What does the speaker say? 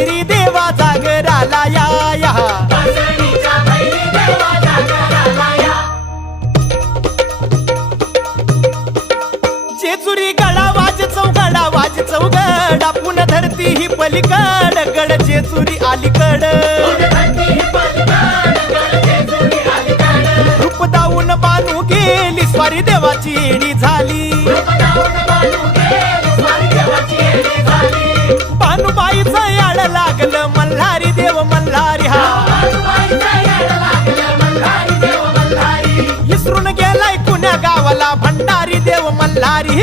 भैरी देवा जागराला या या जेजुरी गडा वाज चौगडा पुन्हा धरती ही पलीकड गड जेजुरी अलीकड रूप दाऊन बानू गेली स्वारी देवाची येणी झाली भानुबाईचं याड लागलं मल्हारी देव मल्हारी हा इसरून गेलाय कुण्या गावाला भंडारी देव मल्हारी